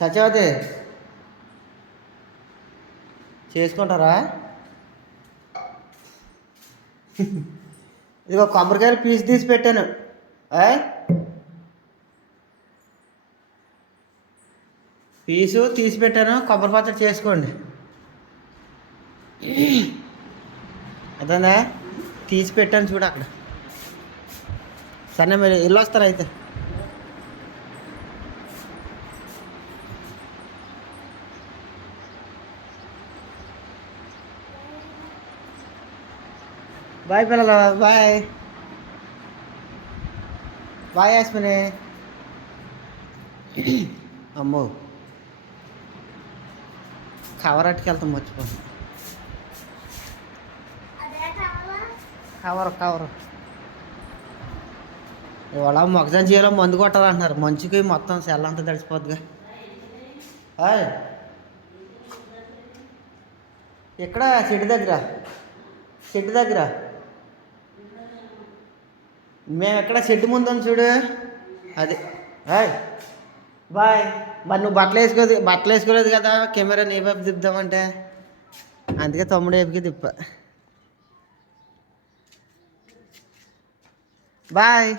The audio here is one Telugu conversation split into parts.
సత్యవతి. చేసుకుంటారా? ఇదిగో కొబ్బరికాయలు పీస్ తీసి పెట్టాను. ఏ పీసు తీసి పెట్టాను. కొబ్బరి పచ్చడి చేసుకోండి. అర్థందా తీసి పెట్టాను చూడు అక్కడ. సరే మరి ఇల్లు వస్తారా అయితే? బాయ్ పిల్లలు బాయ్. బాయ్ యాస్మిని. అమ్మో. కవర్ అట్టుకెళ్తాం మర్చిపోతాం కవర్ కవర్. ఇవాళ మొగజాన్ చేయాలో మందు కొట్టాలంటున్నారు. మంచుకి మొత్తం సెల్ అంతా తడిసిపోద్దిగా. హాయ్. ఇక్కడ చెట్టు దగ్గర చెట్టు దగ్గర. మేము ఎక్కడ చెట్టు ముందు చూడు. అది. Hi boy. మరి నువ్వు బట్టలు వేసుకోదు బట్టలు వేసుకోలేదు కదా కెమెరా నీ వైపు తిప్పుదామంటే అందుకే తమ్ముడు వైపుకి తిప్ప బాయ్.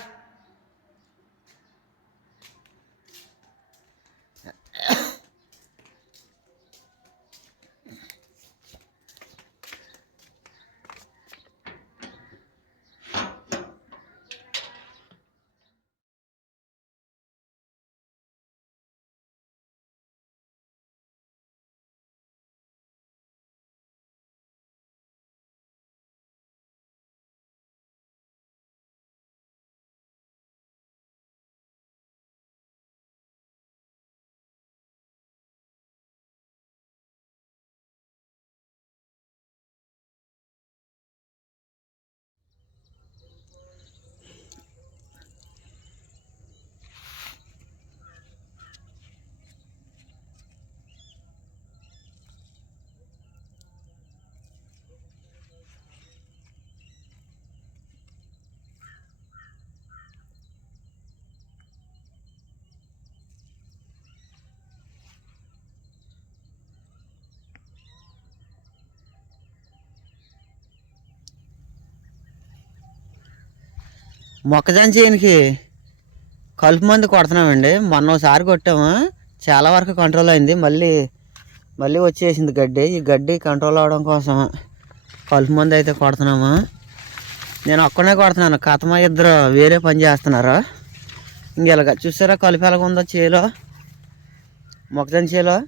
మొక్కజొన్న చేయనికి కలుపు మందు కొడుతున్నామండి. మొన్న ఒకసారి కొట్టాము. చాలా వరకు కంట్రోల్ అయింది. మళ్ళీ మళ్ళీ వచ్చేసింది గడ్డి. ఈ గడ్డి కంట్రోల్ అవడం కోసం కలుపు మందు అయితే కొడుతున్నాము. నేను ఒక్కనే కొడుతున్నాను. కథమ ఇద్దరు వేరే పని చేస్తున్నారు. ఇంకెలాగ చూసారా కలుపు ఎలాగ ఉందో చేలో? మొక్కజొన్న చేలో?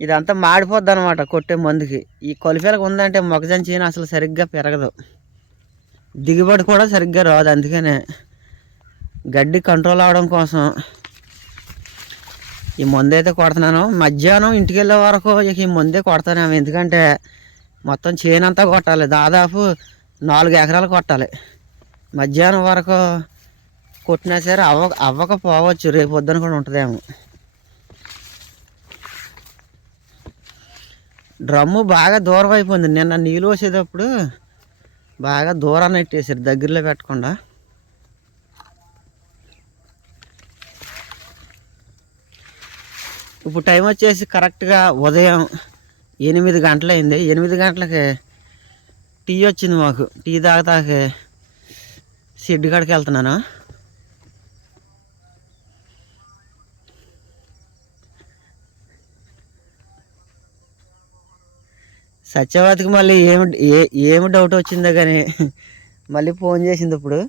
ఇదంతా మాడిపోద్ది అనమాట కొట్టే మందుకి. ఈ కలుపు ఎలాగ ఉందంటే మొక్కజొన్న చేను అసలు సరిగ్గా పెరగదు. దిగుబడి కూడా సరిగ్గా రాదు. అందుకనే గడ్డి కంట్రోల్ అవడం కోసం ఈ మందు అయితే కొడుతున్నాను. మధ్యాహ్నం ఇంటికి వెళ్ళే వరకు ఇక ఈ మందే కొడతాను ఎందుకంటే మొత్తం చేను అంతా కొట్టాలి. దాదాపు నాలుగు ఎకరాలు కొట్టాలి. మధ్యాహ్నం వరకు కొట్టినా సరే అవ్వ అవ్వకపోవచ్చు. రేపు పొద్దున కూడా ఉంటుందేమో. డ్రమ్ము బాగా దూరం అయిపోయింది. నిన్న నీళ్ళు వచ్చేటప్పుడు బాగా దూరాన్ని ఎట్టేసారు దగ్గరలో పెట్టకుండా. ఇప్పుడు టైం వచ్చేసి కరెక్ట్గా ఉదయం ఎనిమిది గంటలైంది. ఎనిమిది గంటలకి టీ వచ్చింది మాకు. టీ తాగతాకే షెడ్ కాడికి వెళ్తున్నాను. సత్యవతికి మళ్ళీ ఏమి ఏ ఏమి డౌట్ వచ్చిందో కానీ మళ్ళీ ఫోన్ చేసింది ఇప్పుడు.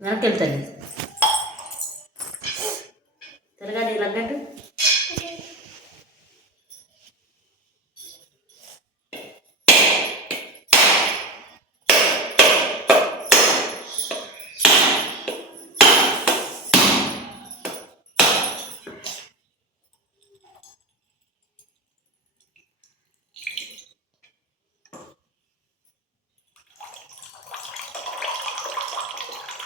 నాకు వెళ్తాను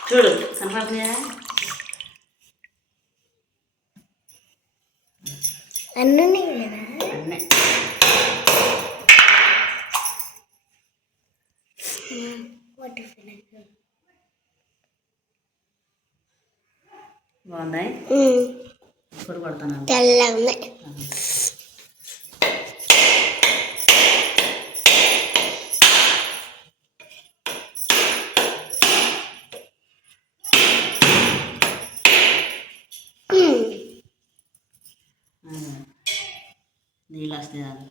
చూడు కనపడుతున్నాయా అన్నీ బాగున్నాయి ఇప్పుడు కొడుతున్నాను తెల్లగా ఉన్నాయి దాంట్లో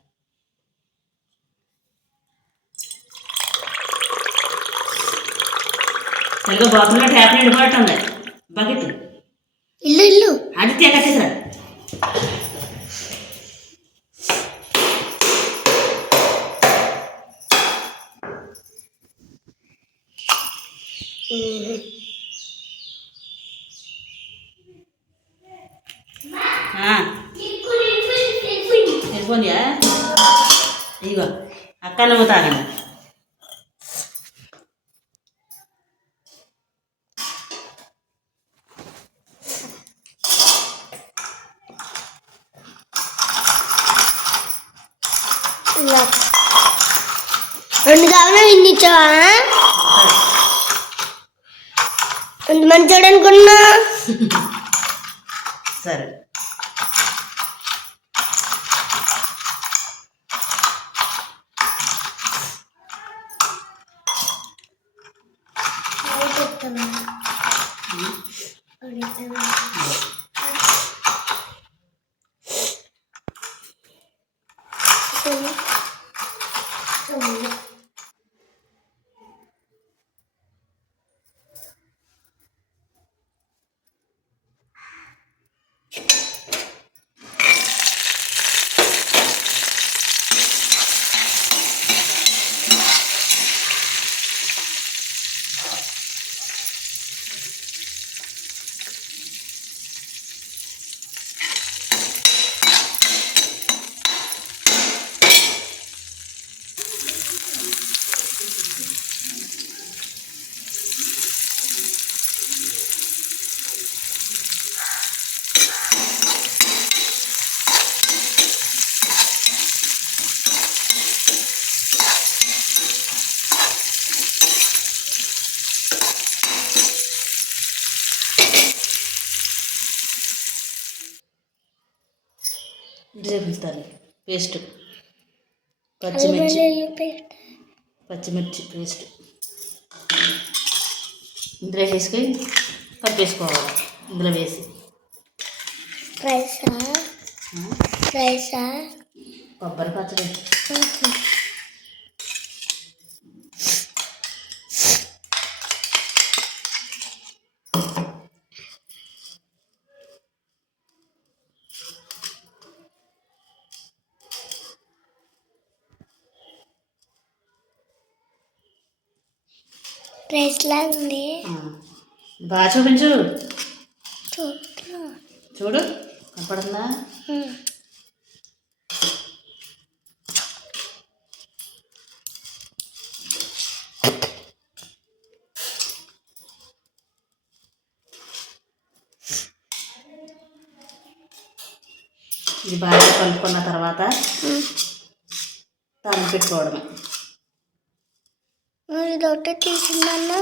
తెలుగు బాత్రూంలో ట్యాప్ నిండిపోతుంది బకెట్. ఇల్లు ఇల్లు. అది కట్టేసరా వెళ్ళిపోందియా ఇదిగో అక్క నువ్వు తాగండి. రెండు కావాలి? ఇన్ని ఇచ్చావా? ఎంత మంచోడు అనుకున్నా సరే. subir paste. పచ్చిమిర్చి. పచ్చిమిర్చి పేస్ట్. ఇందులో వేసుకొని కలిపేసుకోవాలి ఇందులో వేసి. ఫ్రైసా ఫ్రైసా కొబ్బరి పచ్చడి. ఫ్రైస్ లాగా ఉంది బాగా చూపించు చూడు కనపడుతుందా? ఇది బాగా కలుపుకున్న తర్వాత తాను పెట్టుకోవడమే. ఇది ఒకటే తీసిందన్నా.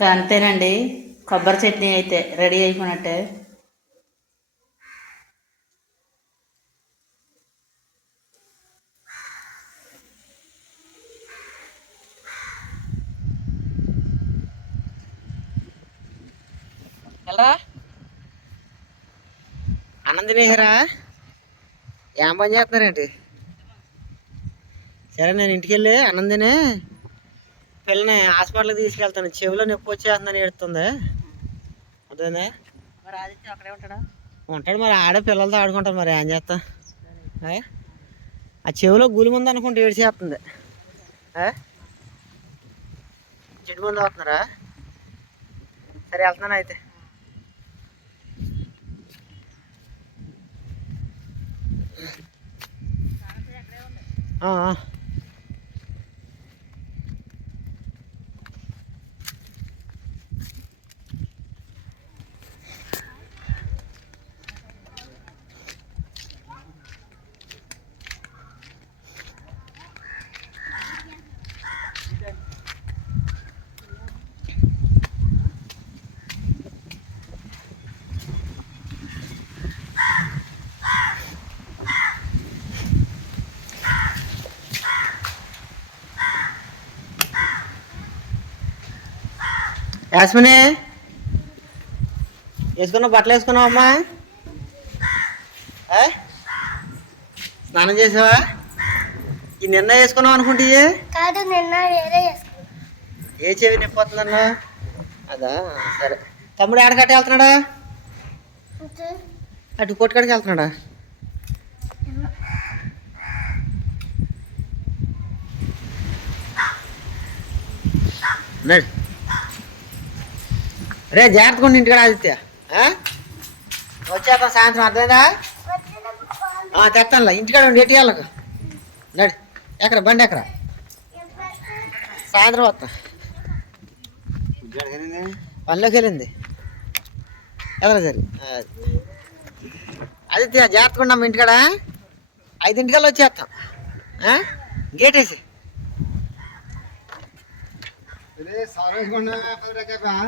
ఇంకా అంతేనండి. కొబ్బరి చట్నీ అయితే రెడీ అయిపోయినట్టే. ఎలా అన్నం ఏం పని చేస్తున్నారేంటి? సరే నేను ఇంటికి వెళ్ళి అన్నం పిల్లని హాస్పిటల్కి తీసుకెళ్తాను. చెవిలో నొప్పి వచ్చేస్తుందని ఏడుతుంది. అక్కడే ఉంటాడా? ఉంటాడు మరి ఆడే పిల్లలతో ఆడుకుంటాడు మరి ఏం చేస్తా? ఆ చెవిలో గులి ముందు అనుకుంటే ఏడిచేస్తుంది? జిడ్డు ముందు అవుతున్నారా? సరే వెళ్తున్నాను అయితే. ఆ, ఆ. యాస్మిని వేసుకున్నావు బట్టలు వేసుకున్నావు అమ్మా? స్నానం చేసావా? ఈ నిన్న వేసుకున్నావు అనుకుంటే కాదు నిన్న వేరే ఏ చెవి నొప్పి వస్తుందన్నా అదా సరే. తమ్ముడు ఆడకట్ట వెళ్తున్నాడా? అటు? కొట్టుకాడికి వెళ్తున్నాడా? నడు. రే జాగ్రత్తగా ఉండి ఇంటికాడ ఆదిత్య. వచ్చాక సాయంత్రం అర్థమైందా? ఆ, తెస్తానులే ఇంటికాడ ఉండి ఎట్టి వెళ్ళకు నడు. ఎక్కడ? బండి ఎక్కడ? సాయంత్రం వస్తా పనిలోకి వెళ్ళింది. ఎవరు సరి ఆదిత్య జాగ్రత్తగా ఉన్నాం ఇంటికాడ. ఐదింటికల్లా వచ్చేస్తాం గేట్ వేసి. సారా